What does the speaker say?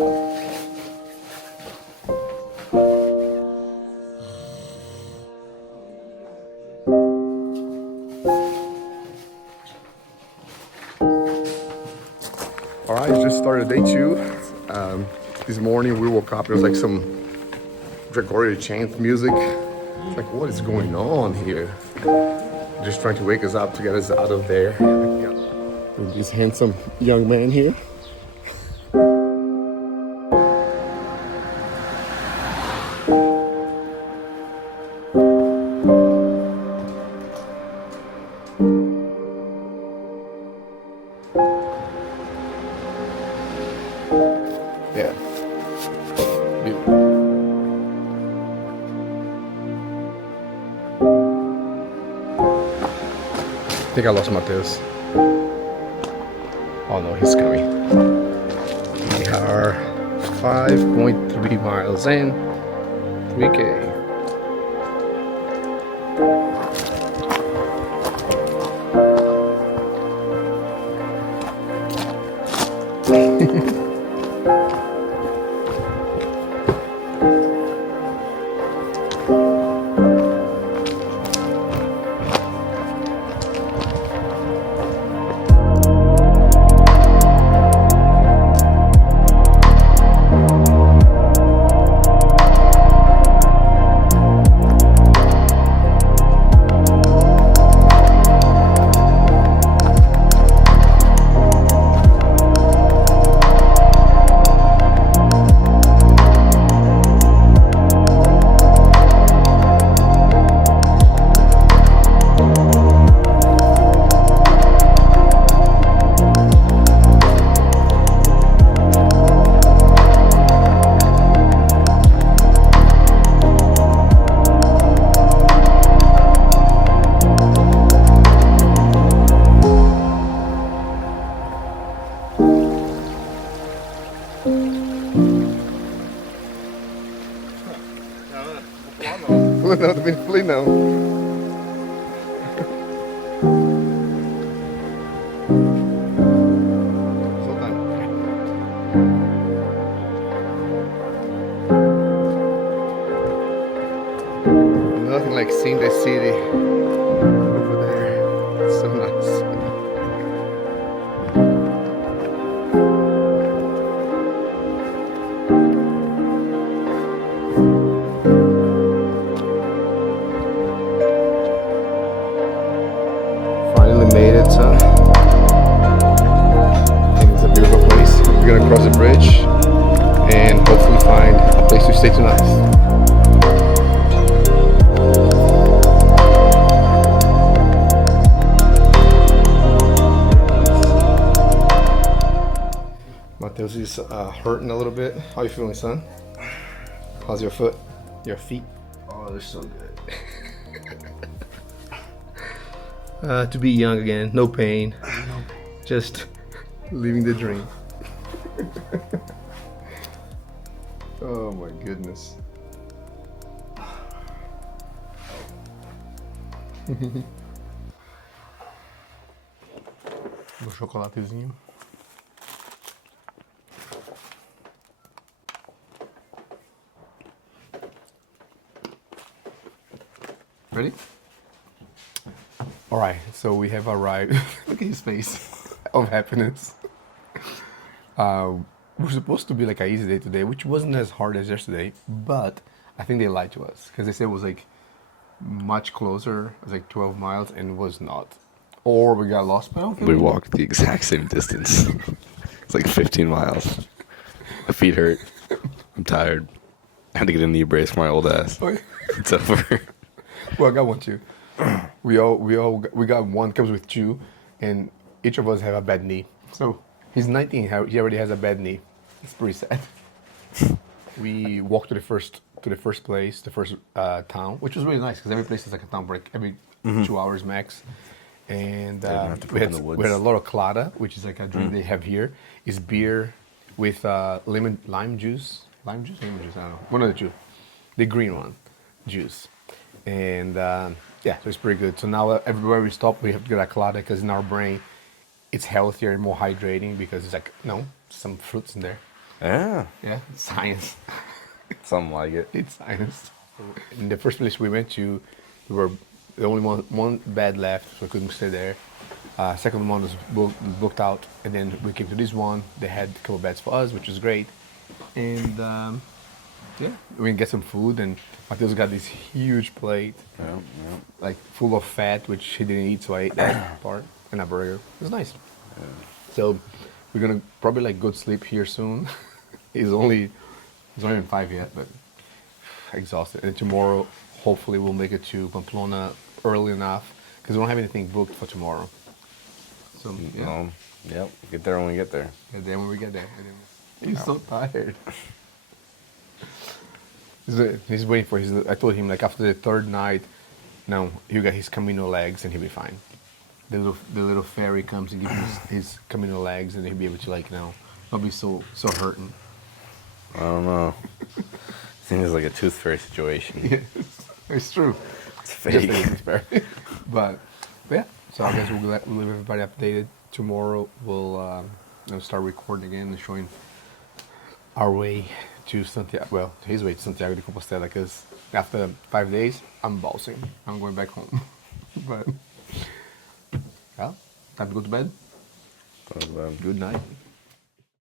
Alright, just started day 2. This morning we woke up, it was like some Gregorian chant music. It's like, what is going on here? Just trying to wake us up to get us out of there. With this handsome young man here. Yeah. Beautiful. I think I lost Mateus. Oh no, he's coming. We are 5.3 miles in. 3K. Não, também não falei não. Nothing like seeing the city over there. It's so nice. Made it, son. I think it's a beautiful place. We're gonna cross the bridge and hopefully find a place to stay tonight. Mateus is hurting a little bit. How you feeling, son? How's your foot? Your feet? Oh, they're so good. To be young again, no pain, just living the dream. Oh my goodness. O chocolatezinho. Ready? Alright, so we have arrived. Look at his face of happiness. We're supposed to be like an easy day today, which wasn't as hard as yesterday, but I think they lied to us because they said it was like much closer. It was like 12 miles and it was not. Or we got lost, but I don't think We walked the exact same distance. It's like 15 miles. My feet hurt. I'm tired. I had to get a knee brace for my old ass. It's over. Well, I got one too. We got one comes with 2, and each of us have a bad knee. So he's 19. He already has a bad knee. It's pretty sad. We walked to the first place, the first town, which was really nice because every place is like a town break every 2 hours max. And we had a lot of clara, which is like a drink they have here. It's beer with lime juice, I don't know, one of the two, the green one, juice. And yeah, so it's pretty good. So now everywhere we stop, we have to get a clara because in our brain, it's healthier and more hydrating because it's like, some fruits in there. Yeah, Yeah, it's science. something like it. It's science. In the first place we went to, we were the only one bed left, so we couldn't stay there. Second one was booked out, and then we came to this one. They had a couple beds for us, which was great. And yeah, we can get some food, and Mateus got this huge plate, Yeah, yeah. like full of fat, which he didn't eat, so I ate that part and a burger. It was nice. So we're gonna probably like go to sleep here soon. he's not even 5 yet, but exhausted. And tomorrow, hopefully, we'll make it to Pamplona early enough because we don't have anything booked for tomorrow. So yeah, Yep. Get there when we get there. and then when we get there, and then he's so tired. He's waiting for his. I told him like after the third night, now he'll get his Camino legs and he'll be fine. The little fairy comes and gives him his Camino legs, and he'll be able to like not be so hurting. I don't know. Seems like a tooth fairy situation. Yes, it's true. It's Just fake. that it's fair. but yeah, so I guess we'll leave everybody updated. Tomorrow we'll start recording again and showing our way to Santiago. Well, his way to Santiago de Compostela, because after 5 days, I'm balsing. I'm going back home. but yeah, time to go to bed. Good night.